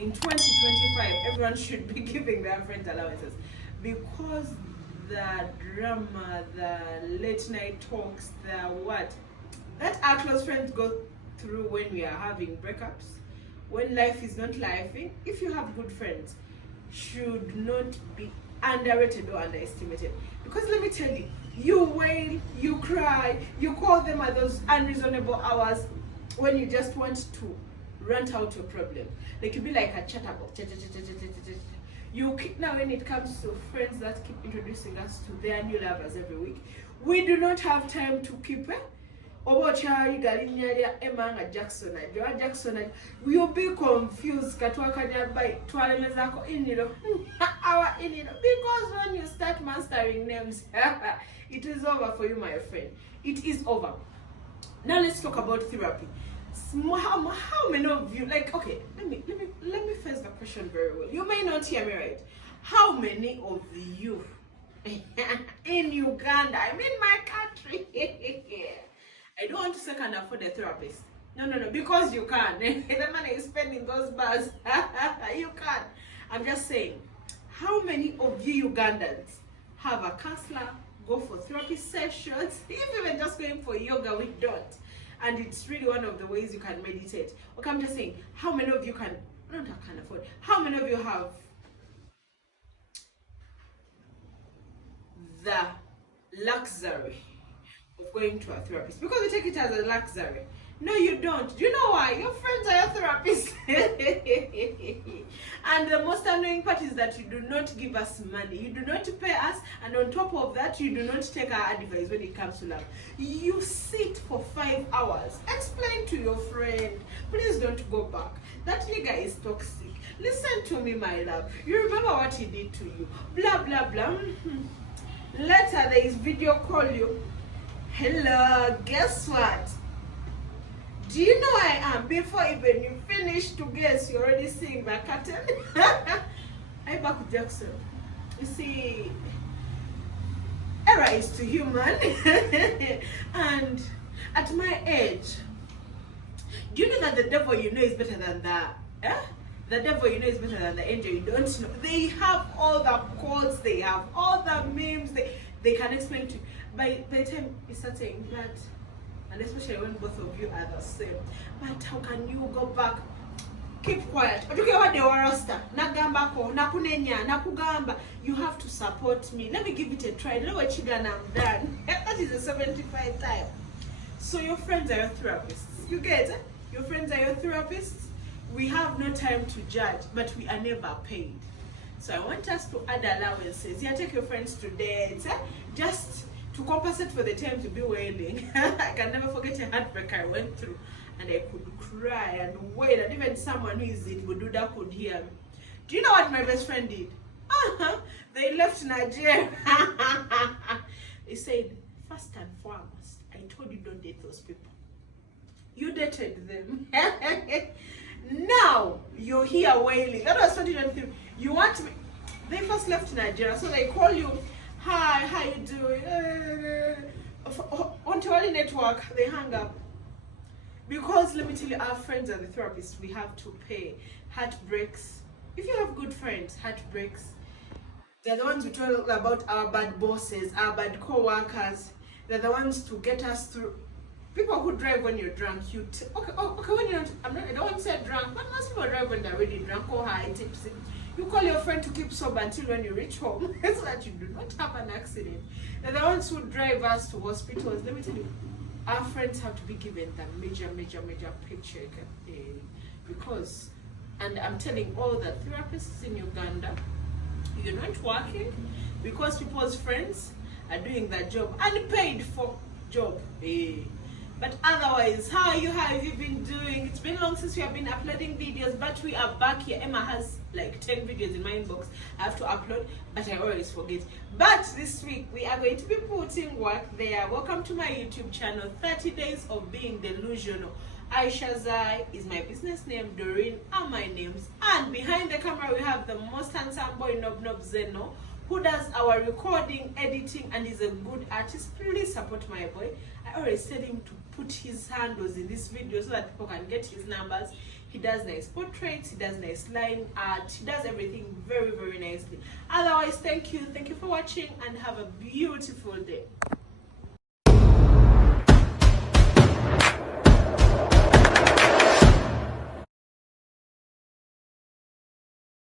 in 2025, everyone should be giving their friends allowances, because the drama, the late night talks, the what that our close friends go through when we are having breakups, when life is not lifing. If you have good friends, should not be underrated or underestimated. Because let me tell you, you wail, you cry, you call them at those unreasonable hours when you just want to rant out your problem. Like you be like a chatterbox. You keep, now when it comes to friends that keep introducing us to their new lovers every week, we do not have time to keep it. Jackson, you'll be confused because when you start mastering names, it is over for you, my friend. It is over. Now let's talk about therapy. How many of you, like, okay, let me phrase the question very well. You may not hear me right. How many of you in Uganda, I mean my country, I don't want to say can afford a therapist. No, because you can. The money you spend in those bars, you can. I'm just saying, how many of you Ugandans have a counselor, go for therapy sessions, even just going for yoga? We don't. And it's really one of the ways you can meditate. Okay, I'm just saying, how many of you can afford? How many of you have the luxury of going to a therapist? Because we take it as a luxury. No, you don't. Do you know why? Your friends are your therapists. And the most annoying part is that you do not give us money. You do not pay us. And on top of that, you do not take our advice when it comes to love. You sit for 5 hours. Explain to your friend. Please don't go back. That nigga is toxic. Listen to me, my love. You remember what he did to you. Blah, blah, blah. Later, there is video call you. Hello, guess what? Do you know I am? Before even you finish to guess, you're already seeing my curtain. I'm back with Jackson. You see, error is to human. And at my age, do you know that the devil you know is better than the devil you know is better than the angel you don't know? They have all the quotes, they have all the memes, they can explain to you. By the time you start saying that, and especially when both of you are the same, but how can you go back? Keep quiet. You have to support me. Let me give it a try. I'm done. That is a 75 time. So your friends are your therapists. You get it? Your friends are your therapists. We have no time to judge, but we are never paid. So I want us to add allowances. Yeah, take your friends to dates. Just to compensate for the time to be wailing. I can never forget a heartbreak I went through, and I could cry and wail, and even someone who is in Bududa could hear me. Do you know what my best friend did? They left Nigeria. They said, first and foremost, I told you don't date those people. You dated them. Now you're here wailing. That was 2023. You want me? They first left Nigeria, so they call you. Hi, how you doing? On Tawali network, they hang up. Because let me tell you, our friends are the therapists. We have to pay. Heartbreaks. If you have good friends, heartbreaks. They're the ones who tell about our bad bosses, our bad co-workers. They're the ones to get us through. People who drive when you're drunk, okay, when you're not, I don't want to say drunk, but most people drive when they're already drunk or high, tipsy. You call your friend to keep sober until when you reach home, so that you do not have an accident. They're the ones who drive us to hospitals. Let me tell you, our friends have to be given the major paycheck, because, and I'm telling all the therapists in Uganda, you're not working because people's friends are doing their job, unpaid for job. But otherwise, how have you been doing? It's been long since we have been uploading videos, but we are back here. Emma has like 10 videos in my inbox I have to upload, but I always forget. But this week, we are going to be putting work there. Welcome to my YouTube channel, 30 Days of Being Delusional. Aisha Zai is my business name, Doreen are my names. And behind the camera, we have the most handsome boy, Nob Zeno, who does our recording, editing, and is a good artist. Please support my boy. I already said him to put his handles in this video so that people can get his numbers. He does nice portraits, he does nice line art, he does everything very, very nicely. Otherwise, thank you for watching, and have a beautiful day.